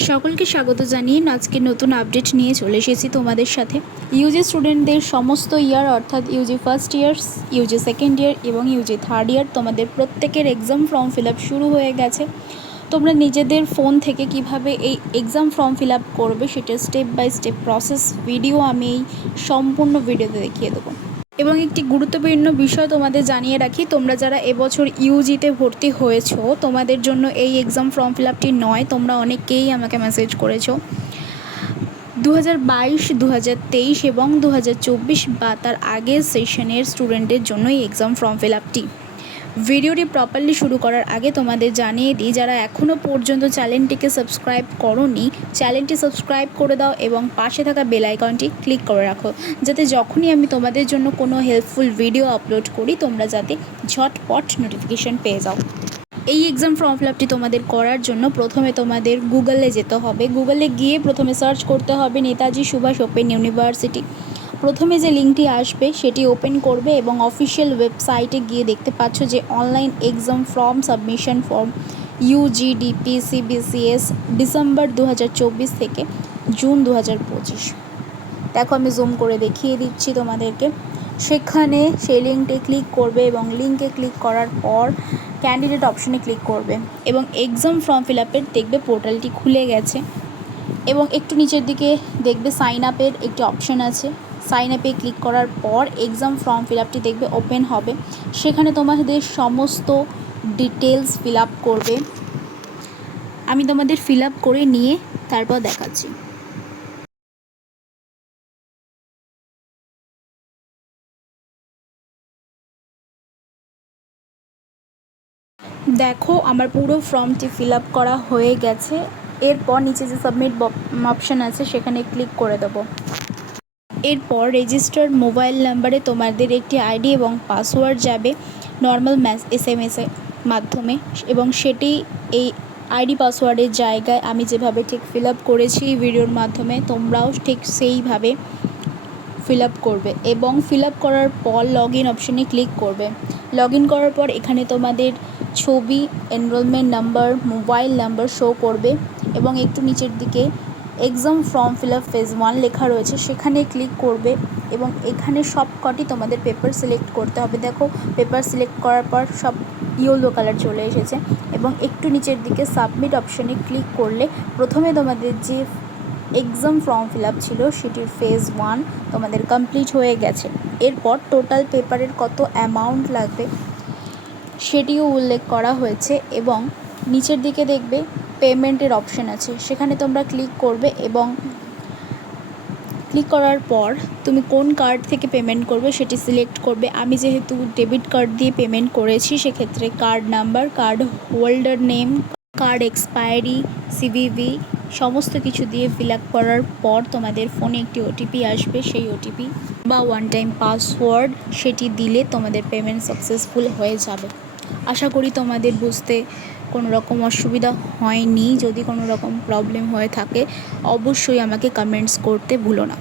সকলকে স্বাগত জানিয়ে আজকে নতুন আপডেট নিয়ে চলে এসেছি তোমাদের সাথে। ইউজি স্টুডেন্টদের সমস্ত ইয়ার অর্থাৎ UG first year UG second year এবং ইউজি থার্ড ইয়ার তোমাদের প্রত্যেকের এক্সাম ফর্ম ফিল আপ শুরু হয়ে গেছে। তোমরা নিজেদের ফোন থেকে কীভাবে এই এক্সাম ফর্ম ফিল আপ করবে সেটা step by step process video আমি এই সম্পূর্ণ ভিডিওতে দেখিয়ে দেবো। এবং একটি গুরুত্বপূর্ণ বিষয় তোমাদের জানিয়ে রাখি, তোমরা যারা এবছর ইউজিতে ভর্তি হয়েছো, তোমাদের জন্য এই এক্সাম ফর্ম ফিল আপটি নয়, তোমরা অনেকেই আমাকে মেসেজ করেছ। দু হাজার বাইশ দু হাজার তেইশ এবং দু হাজার চব্বিশ বা তার আগের সেশনের স্টুডেন্টের জন্য এই এক্সাম ফর্ম ফিল আপটি ভিডিওটি প্রপারলি শুরু করার আগে তোমাদের জানিয়ে দিই, যারা এখনও পর্যন্ত চ্যানেলটিকে সাবস্ক্রাইব করনি, চ্যানেলটি সাবস্ক্রাইব করে দাও এবং পাশে থাকা বেল আইকনটি ক্লিক করে রাখো। যাতে যখনই আমি তোমাদের জন্য কোনো হেল্পফুল ভিডিও আপলোড করি, তোমরা যাতে ঝটপট নোটিফিকেশন পেয়ে যাও। এই এক্সাম ফর্ম ফিল আপটি তোমাদের করার জন্য প্রথমে তোমাদের গুগলে যেতে হবে। গুগলে গিয়ে প্রথমে সার্চ করতে হবে নেতাজি সুভাষ ওপেন ইউনিভার্সিটি। প্রথমে যে লিঙ্কটি আসবে সেটি ওপেন করবে এবং অফিসিয়াল ওয়েবসাইটে গিয়ে দেখতে পাচ্ছ যে online exam form submission form UGDP CBCS December দু হাজার চব্বিশ থেকে জুন দু হাজার পঁচিশ। দেখো আমি জুম করে দেখিয়ে দিচ্ছি তোমাদেরকে। সেখানে সেই লিঙ্কটি ক্লিক করবে এবং লিঙ্কে ক্লিক করার পর ক্যান্ডিডেট অপশনে ক্লিক করবে এবং এক্সাম ফর্ম ফিল আপের দেখবে পোর্টালটি খুলে গেছে। এবং একটু নিচের দিকে দেখবে সাইন আপের একটি অপশন আছে। সাইন আপে ক্লিক করার পর এক্সাম ফর্ম ফিল আপটি দেখবে ওপেন হবে। সেখানে তোমাদের সমস্ত ডিটেলস ফিল আপ করবে। আমি তোমাদের ফিল আপ করে নিয়ে তারপর দেখাচ্ছি। দেখো, আমার পুরো ফর্মটি ফিল আপ করা হয়ে গেছে। এরপর নিচে যে সাবমিট অপশান আছে, সেখানে ক্লিক করে দেবো। এরপর রেজিস্টার্ড মোবাইল নাম্বারে তোমাদের একটি আইডি এবং পাসওয়ার্ড যাবে নর্মাল ম্যাস এস এম এসের মাধ্যমে এবং সেটি এই আইডি পাসওয়ার্ডের জায়গায় আমি যেভাবে ঠিক ফিল আপ করেছি ভিডিওর মাধ্যমে, তোমরাও ঠিক সেইভাবে ফিল আপ করবে এবং ফিল আপ করার পর লগ ইন অপশানে ক্লিক করবে। লগ ইন করার পর এখানে তোমাদের ছবি enrolment number mobile number show করবে এবং একটু নিচের দিকে exam form fill up phase one লেখা রয়েছে, সেখানে ক্লিক করবে এবং এখানে সব কটি তোমাদের পেপার সিলেক্ট করতে হবে। দেখো পেপার সিলেক্ট করার পর সব ইয়েলো কালার চলে এসেছে এবং একটু নিচের দিকে সাবমিট অপশানে ক্লিক করলে প্রথমে তোমাদের যে এক্সাম ফর্ম ফিল আপ ছিল, সেটির ফেজ ওয়ান তোমাদের কমপ্লিট হয়ে গেছে। এরপর টোটাল পেপারের কত অ্যামাউন্ট লাগবে সেটিও উল্লেখ করা হয়েছে এবং নিচের দিকে দেখবে পেমেন্টের অপশান আছে। সেখানে তোমরা ক্লিক করবে এবং ক্লিক করার পর তুমি কোন কার্ড থেকে পেমেন্ট করবে সেটি সিলেক্ট করবে। আমি যেহেতু ডেবিট কার্ড দিয়ে পেমেন্ট করেছি, সেক্ষেত্রে card number, card holder name, card expiry CVV সমস্ত কিছু দিয়ে ফিল আপ করার পর তোমাদের ফোনে একটি ওটিপি আসবে। সেই ওটিপি বা ওয়ান টাইম পাসওয়ার্ড সেটি দিলে তোমাদের পেমেন্ট সাকসেসফুল হয়ে যাবে। আশা করি তোমাদের বুঝতে কোনো রকম অসুবিধা হয়নি। যদি কোনো রকম প্রবলেম হয়ে থাকে, অবশ্যই আমাকে কমেন্টস করতে ভুলো না।